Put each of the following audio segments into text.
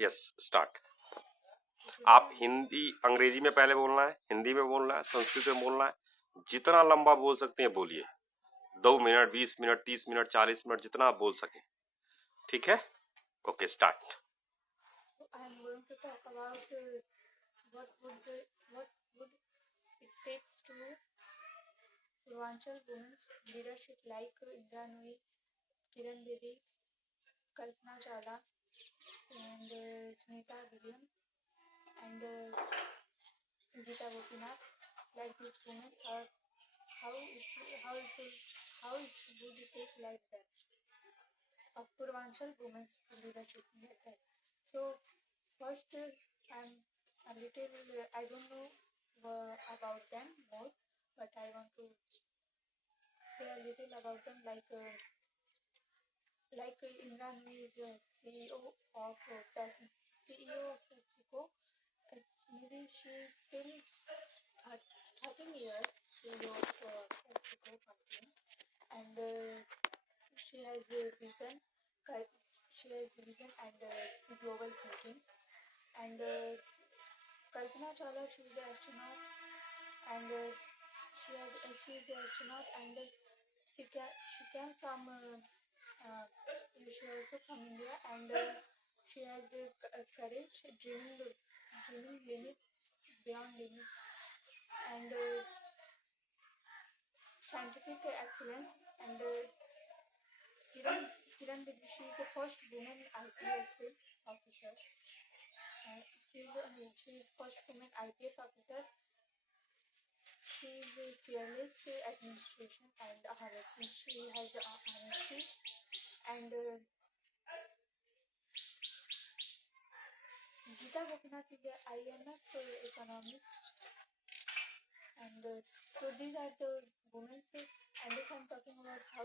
Yes start. आप हिंदी अंग्रेजी में पहले बोलना है, हिंदी में बोलना है, संस्कृत में बोलना है, जितना लंबा बोल सकते हैं बोलिए। 2 मिनट, 20 मिनट, 30 मिनट, 40 मिनट, जितना आप बोल सकें। ठीक है, okay start. I am going to talk about what would it takes to Purvanchal women's leadership like Indra Nui, Kiran Bedi, Kalpana Chawla, and Sunita Williams, and Geeta Gopinath. Like these women, how it would it take like that of Purvanchal women's leadership like that. So first, I'm a little I don't know about them more, but I want to say a little about them. Like Imran, who is CEO of CEO of PepsiCo. Maybe she till 13 years CEO of PepsiCo company, and she has vision. She has vision and global thinking. And Kalpana Chawla, she is an astronaut, and she is an astronaut, and she came from she also from India, and she has courage, dreaming limit beyond limits, and scientific excellence, and Kiran Bedi, she is the first woman IPS officer. She is first woman IPS officer. She is a fearless administration and honesty. She has honesty, and Geeta Gopinath is an IMF economist, and so these are the women. And if I'm talking about how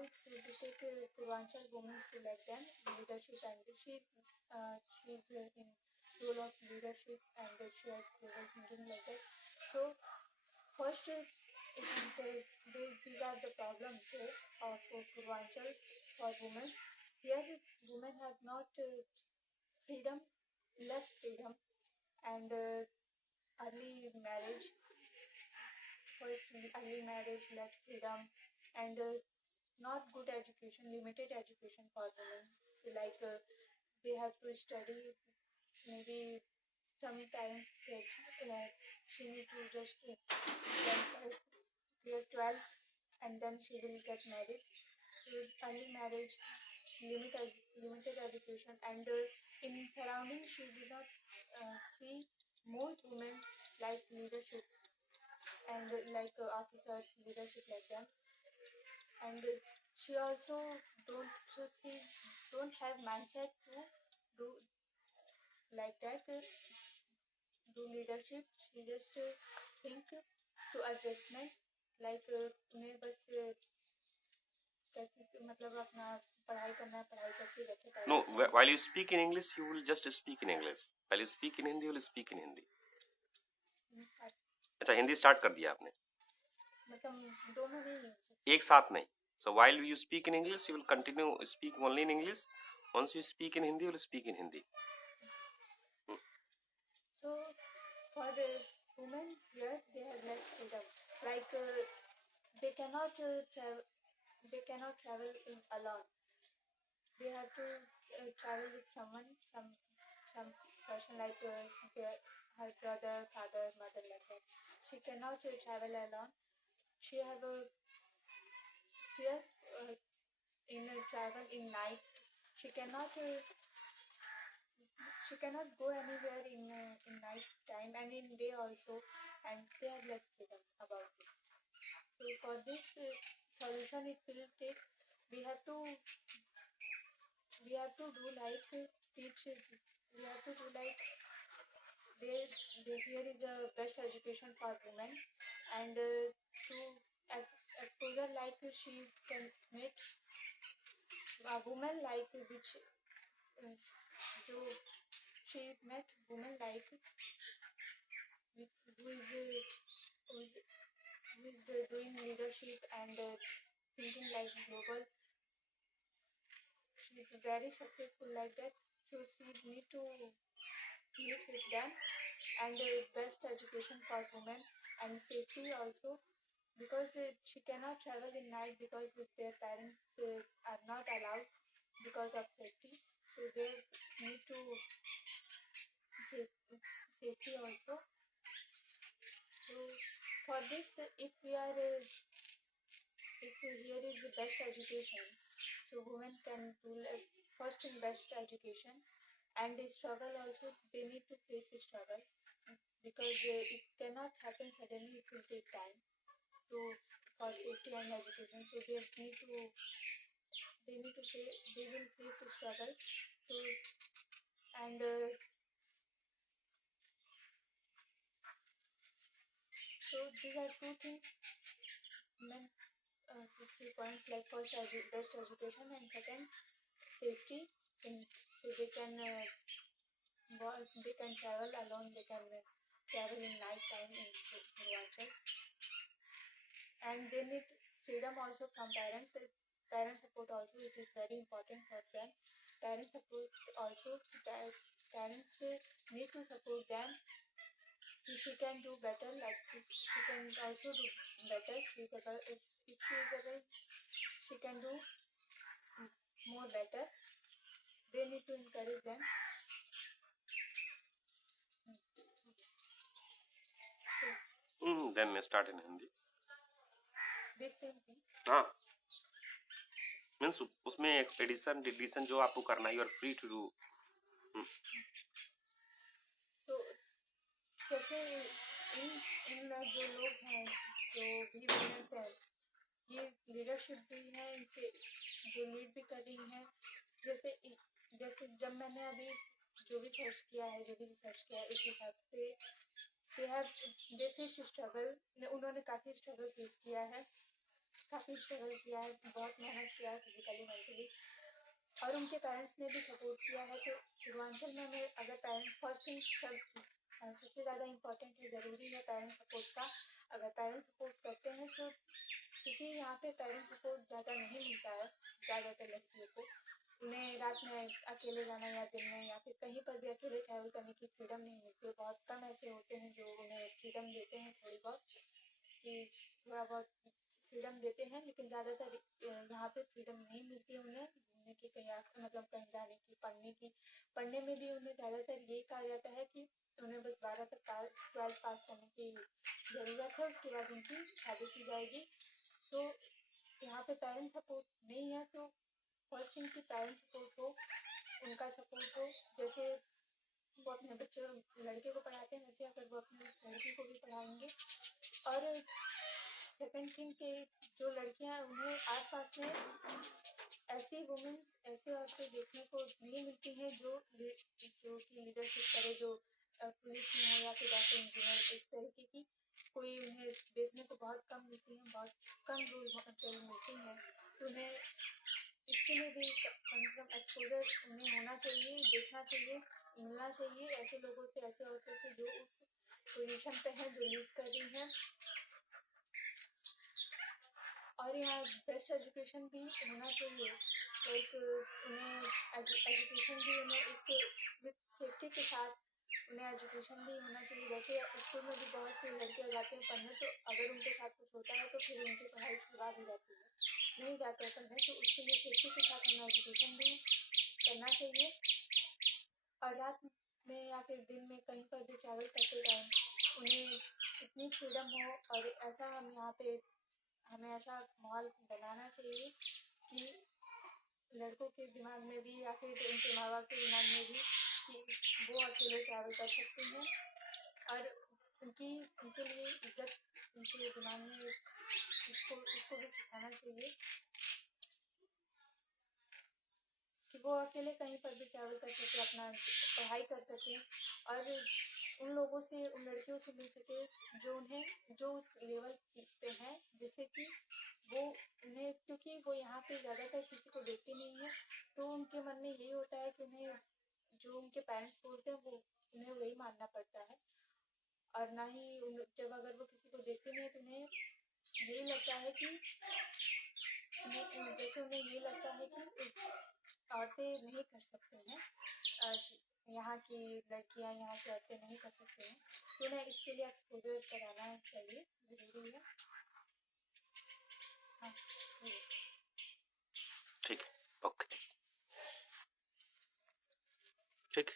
it should take Purvanchal women to like them leadership, and she's in role of leadership, and she has global thinking like that. So first, these are the problems of Purvanchal for women. Here, women have not freedom, less freedom, and early marriage. First, early marriage, less freedom, and not good education, limited education for women. So like they have to study maybe sometimes she needs to just clear 12, and then she will get married. So early marriage, limited education, and in surroundings she did not see more women like leadership, and like officers leadership like them, and she also she don't have mindset to do like that, do leadership. She just think to adjustment, like तुम्हें बस कैसे मतलब अपना पढ़ाई करना है, पढ़ाई करके वैसे time. No, while you speak in English, you will just speak in English. While you speak in Hindi, you will speak in Hindi. अच्छा, हिंदी स्टार्ट कर दिया आपने? मतलब दोनों नहीं, एक साथ नहीं. So while you speak in English, you will continue speak only in English. Once you speak in Hindi, you will speak in Hindi. So for the women here, they have less freedom. Like they cannot travel alone. They have to travel with someone, some person like her brother, father, mother, like that. She cannot travel alone. She have a fear in travel in night. She cannot go anywhere in night time, and in day also, and they have less freedom about this. So for this solution, it will take, we have to do like teach. We have to do like here is a best education for women, and to exposure like she can meet a woman like which जो she met women like who is doing leadership and thinking like global. She is very successful like that. so she need to meet with them, and best education for women and safety also, because she cannot travel in night because their parents are not allowed because of safety, so they need to safety also. So for this, if here is the best education, so women can do first in best education, and the struggle also, they need to face the struggle, because it cannot happen suddenly, it will take time to for safety and education, so they will face the struggle. So and so these are two things, men, 2 3 points, like first best education, and second safety, so they can travel alone, they can travel in night time in Himachal, and they need freedom also from parents. Parent support also, it is very important for them. Parent support also, parents need to support them. She can do better, like she can also do better. If she is a girl, she can do more better. They need to encourage them. Then start in Hindi. This same thing. हाँ, means उसमें एक addition deletion जो आपको करना है, you are free to do. तो जैसे इन जो लोग हैं, जो भी वुमेन्स हैं, ये लीडरशिप भी है, इनके जो लीड भी कर रही हैं। जैसे जब मैंने अभी जो भी सर्च किया है, इस हिसाब से दे फेस स्ट्रगल, उन्होंने काफ़ी स्ट्रगल फेस किया है, बहुत मेहनत किया है फिजिकली मेंटली, और उनके पेरेंट्स ने भी सपोर्ट किया है। तो पूर्वांचल में अगर पेरेंट्स फर्स्ट थिंग सबसे ज़्यादा इम्पोर्टेंट है, ज़रूरी है पेरेंट्स सपोर्ट का। अगर पेरेंट्स सपोर्ट करते हैं तो, क्योंकि यहाँ पे पेरेंट्स सपोर्ट ज़्यादा नहीं मिलता है ज़्यादातर लड़कियों को, उन्हें रात में अकेले जाना या दिन में या फिर कहीं पर भी अकेले ट्रैवल करने की फ्रीडम नहीं मिलती है। बहुत कम ऐसे होते हैं जो उन्हें फ्रीडम देते हैं, थोड़ी बहुत, कि थोड़ा बहुत फ्रीडम देते हैं, लेकिन ज़्यादातर यहाँ पे फ्रीडम नहीं मिलती है उन्हें घूमने की, कहीं मतलब कहीं जाने की, पढ़ने में भी उन्हें ज़्यादातर यही कहा जाता है कि उन्हें बस 12 पास करने की ज़रूरत है, उसके बाद उनकी शादी की जाएगी। तो यहाँ पे पेरेंट्स सपोर्ट नहीं है, तो फर्स्ट थिंग कि पेरेंट्स सपोर्ट हो, उनका सपोर्ट हो। जैसे वो अपने बच्चे लड़के को पढ़ाते हैं, वैसे अगर वो अपनी लड़की को भी पढ़ाएंगे। और सेकेंड थिंग कि जो लड़कियां हैं, उन्हें आसपास में ऐसी वुमेन्स, ऐसे औरतें देखने को नहीं मिलती हैं जो कि लीडरशिप करे, जो पुलिस में हो या फिर डॉक्टर इंजीनियर, इस तरीके की कोई उन्हें देखने को बहुत कम मिलती हैं, बहुत कम रोल मिलती हैं। तो उन्हें इसके लिए भी कम से कम एक्सपोजर उन्हें होना चाहिए, देखना चाहिए, मिलना चाहिए ऐसे लोगों से, ऐसे औरतों से जो उस पोजीशन पे हैं, जो लीड कर रही हैं। और यहाँ बेस्ट एजुकेशन भी होना चाहिए, लाइक उन्हें एजुकेशन भी उन्हें एक विद सेफ्टी के साथ उन्हें एजुकेशन भी होना चाहिए। जैसे स्कूल में भी बहुत से लड़कियाँ जाती हैं पढ़ने, तो अगर उनके साथ कुछ होता है तो फिर उनकी पढ़ाई छुड़ा दी जाती है, नहीं जाते हैं पढ़ने, तो उसके लिए सेफ्टी के साथ हमें एजुकेशन भी करना चाहिए। और रात में या फिर दिन में कहीं पर भी ट्रैवल करते टाइम उन्हें इतनी फ्रीडम हो, और ऐसा हमें ऐसा माहौल बनाना चाहिए कि लड़कों के दिमाग में भी या फिर उनके माँ बाप के दिमाग में भी कि वो अकेले ट्रैवल कर सकते हैं, और उनके लिए इज्जत उनके दिमाग में इसको भी सिखाना चाहिए कि वो अकेले कहीं पर भी ट्रैवल कर सके, अपना पढ़ाई कर सके, और उन लोगों से, उन लड़कियों से मिल सके जो उस लेवल पे हैं, जिससे कि वो उन्हें, क्योंकि वो यहाँ पे ज़्यादातर किसी को देखते नहीं है, तो उनके मन में यही होता है कि उन्हें जो उनके पेरेंट्स बोलते हैं वो उन्हें वही मानना पड़ता है। और ना ही जब अगर वो किसी को देखते नहीं है तो उन्हें यही लगता है कि औरतें नहीं कर सकते हैं, यहाँ की लड़कियाँ, यहाँ की औरतें नहीं कर सकते हैं, तो उन्हें इसके लिए एक्सपोजर कराना चाहिए, ज़रूरी है। हाँ, ठीक है, ओके, ठीक।